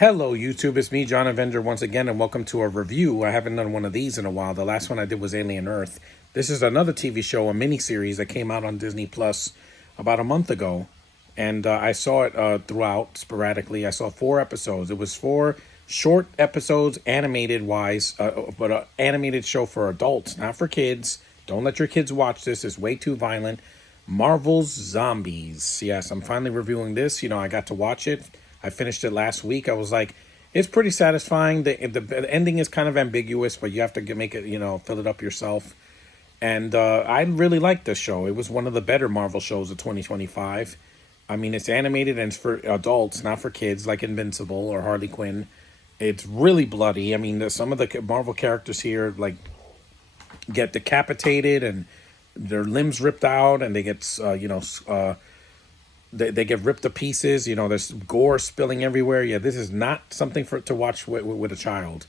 Hello, YouTube. It's me, John Avenger, once again, and welcome to a review. I haven't done one of these in a while. The last one I did was Alien Earth. This is another TV show, a miniseries that came out on Disney Plus about a month ago, and I saw it throughout sporadically. I saw 4 episodes. It was 4 short episodes, animated-wise, but an animated show for adults, not for kids. Don't let your kids watch this. It's way too violent. Marvel's Zombies. Yes, I'm finally reviewing this. I got to watch it. I finished it last week. I was like, it's pretty satisfying. The ending is kind of ambiguous, but you have to make it, fill it up yourself. And I really liked this show. It was one of the better Marvel shows of 2025. I mean, it's animated and it's for adults, not for kids, like Invincible or Harley Quinn. It's really bloody. I mean, some of the Marvel characters here, like, get decapitated and their limbs ripped out, and they get, they get ripped to pieces. There's gore spilling everywhere. Yeah, this is not something to watch with a child,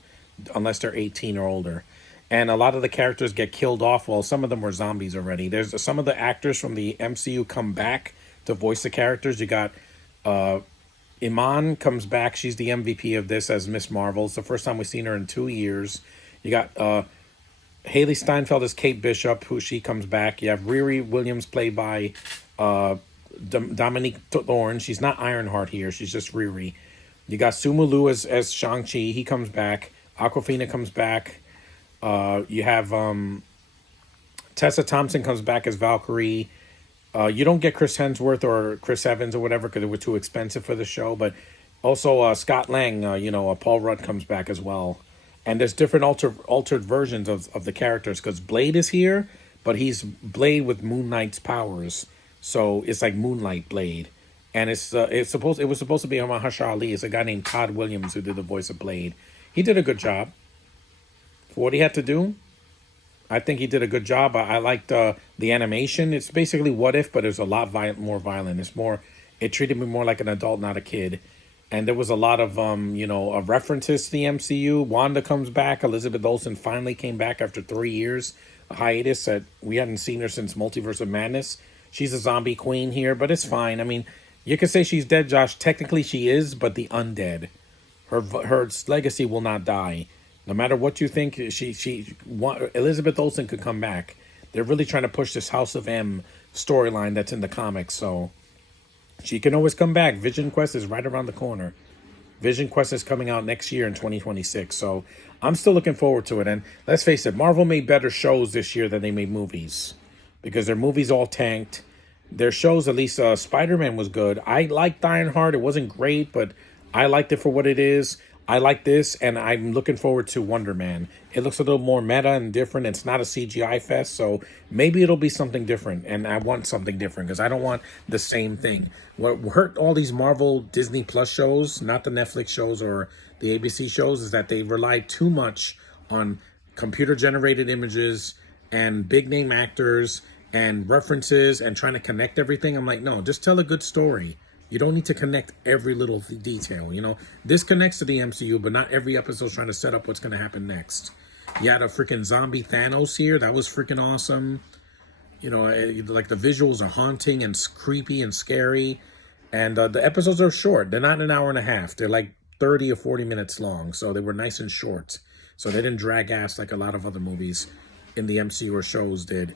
unless they're 18 or older. And a lot of the characters get killed off. Well, some of them were zombies already. There's some of the actors from the MCU come back to voice the characters. You got Iman comes back. She's the MVP of this as Miss Marvel. It's the first time we've seen her in 2 years. You got Haley Steinfeld as Kate Bishop, who she comes back. You have Riri Williams, played by Dominique Thorne. She's not Ironheart here. She's just Riri. You got Simu Liu as Shang-Chi. He comes back. Awkwafina comes back. You have Tessa Thompson comes back as Valkyrie. You don't get Chris Hemsworth or Chris Evans or whatever because they were too expensive for the show. But also Scott Lang, Paul Rudd comes back as well. And there's different altered versions of the characters, because Blade is here, but he's Blade with Moon Knight's powers. So it's like Moonlight Blade. And it was supposed to be Mahershala Ali. It's a guy named Todd Williams who did the voice of Blade. He did a good job for what he had to do. I think he did a good job. I liked the animation. It's basically What If, but it's a lot more violent. It treated me more like an adult, not a kid. And there was a lot of, of references to the MCU. Wanda comes back. Elizabeth Olsen finally came back after 3 years. A hiatus that we hadn't seen her since Multiverse of Madness. She's a zombie queen here, but it's fine. I mean, you could say she's dead, Josh. Technically, she is, but the undead. Her legacy will not die. No matter what you think, Elizabeth Olsen could come back. They're really trying to push this House of M storyline that's in the comics, so she can always come back. Vision Quest is right around the corner. Vision Quest is coming out next year in 2026, so I'm still looking forward to it. And let's face it, Marvel made better shows this year than they made movies, because their movies all tanked. Their shows, at least Spider-Man was good. I liked Ironheart. It wasn't great, but I liked it for what it is. I like this, and I'm looking forward to Wonder Man. It looks a little more meta and different. It's not a CGI fest, so maybe it'll be something different, and I want something different because I don't want the same thing. What hurt all these Marvel Disney Plus shows, not the Netflix shows or the ABC shows, is that they rely too much on computer-generated images and big-name actors and references and trying to connect everything. I'm like, no, just tell a good story. You don't need to connect every little detail, This connects to the MCU, but not every episode's trying to set up what's going to happen next. You had a freaking zombie Thanos here. That was freaking awesome. Like the visuals are haunting and creepy and scary. And the episodes are short. They're not an hour and a half. They're like 30 or 40 minutes long. So they were nice and short. So they didn't drag ass like a lot of other movies in the MCU or shows did.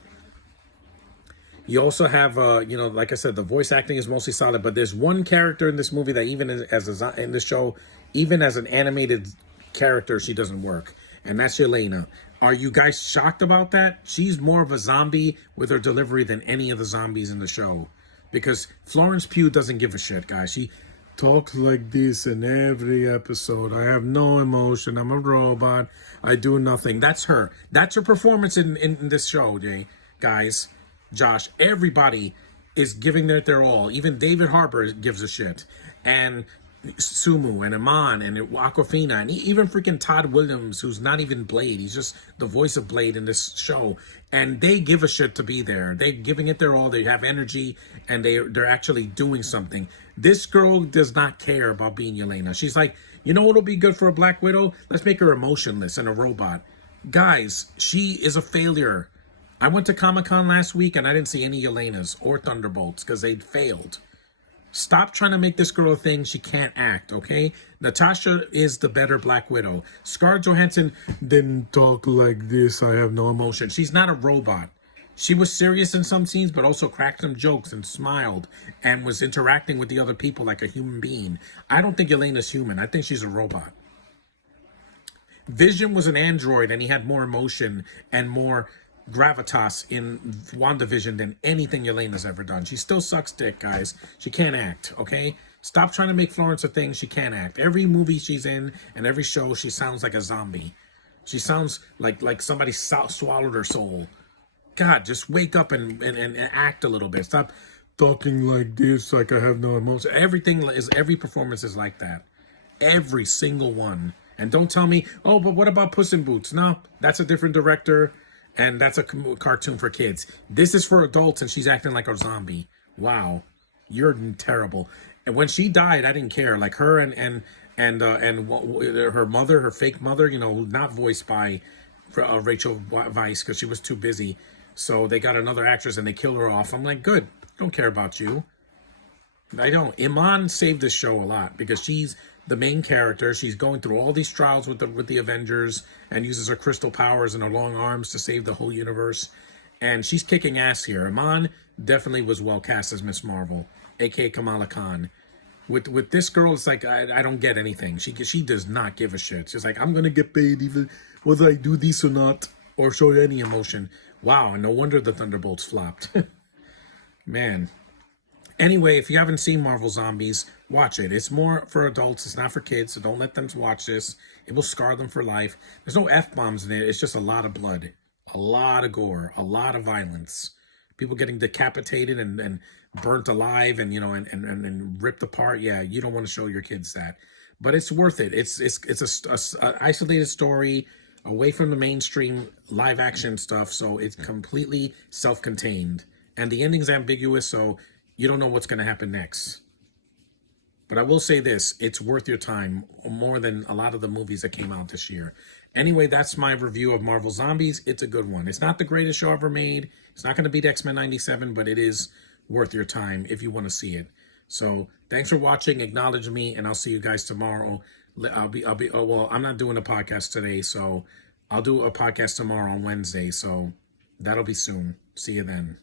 You also have, like I said, the voice acting is mostly solid, but there's one character in this movie that even in this show, even as an animated character, she doesn't work, and that's Yelena. Are you guys shocked about that? She's more of a zombie with her delivery than any of the zombies in the show, because Florence Pugh doesn't give a shit, guys. She talks like this in every episode. I have no emotion. I'm a robot. I do nothing. That's her. That's her performance in this show, guys. Josh, everybody is giving their all. Even David Harbour gives a shit. And Simu and Iman and Awkwafina and even freaking Todd Williams, who's not even Blade. He's just the voice of Blade in this show. And they give a shit to be there. They're giving it their all. They have energy, and they're actually doing something. This girl does not care about being Yelena. She's like, you know what'll be good for a Black Widow? Let's make her emotionless and a robot. Guys, she is a failure. I went to Comic-Con last week, and I didn't see any Yelenas or Thunderbolts because they'd failed. Stop trying to make this girl a thing. She can't act, okay? Natasha is the better Black Widow. Scarlett Johansson didn't talk like this. I have no emotion. She's not a robot. She was serious in some scenes, but also cracked some jokes and smiled and was interacting with the other people like a human being. I don't think Elena's human. I think she's a robot. Vision was an android, and he had more emotion and more gravitas in WandaVision than anything Elena's ever done. She still sucks dick, guys. She can't act, okay? Stop trying to make Florence a thing. She can't act. Every movie she's in and every show, she sounds like a zombie. She sounds like somebody swallowed her soul. God, just wake up and act a little bit. Stop talking like this, like I have no emotion. Every performance is like that. Every single one. And don't tell me, oh, but what about Puss in Boots? No, that's a different director, and that's a cartoon for kids. This is for adults, and she's acting like a zombie. Wow, you're terrible. And when she died, I didn't care. Like her and her mother, her fake mother, not voiced by Rachel Weisz because she was too busy. So they got another actress and they killed her off. I'm like, good. Don't care about you. I don't. Iman saved this show a lot because she's the main character. She's going through all these trials with the Avengers and uses her crystal powers and her long arms to save the whole universe. And she's kicking ass here. Iman definitely was well cast as Miss Marvel, aka Kamala Khan. With this girl, it's like I don't get anything. She does not give a shit. She's like, I'm gonna get paid even whether I do this or not or show any emotion. Wow, no wonder the Thunderbolts flopped. Man. Anyway, if you haven't seen Marvel Zombies, watch it. It's more for adults. It's not for kids, so don't let them watch this. It will scar them for life. There's no F-bombs in it. It's just a lot of blood, a lot of gore, a lot of violence. People getting decapitated and burnt alive and, and ripped apart. Yeah, you don't want to show your kids that. But it's worth it. It's a isolated story away from the mainstream live action stuff, so it's completely self-contained. And the ending's ambiguous, so you don't know what's going to happen next. But I will say this, it's worth your time more than a lot of the movies that came out this year. Anyway, that's my review of Marvel Zombies. It's a good one. It's not the greatest show ever made. It's not going to beat X-Men 97, but it is worth your time if you want to see it. So thanks for watching. Acknowledge me, and I'll see you guys tomorrow. I'm not doing a podcast today, so I'll do a podcast tomorrow on Wednesday. So that'll be soon. See you then.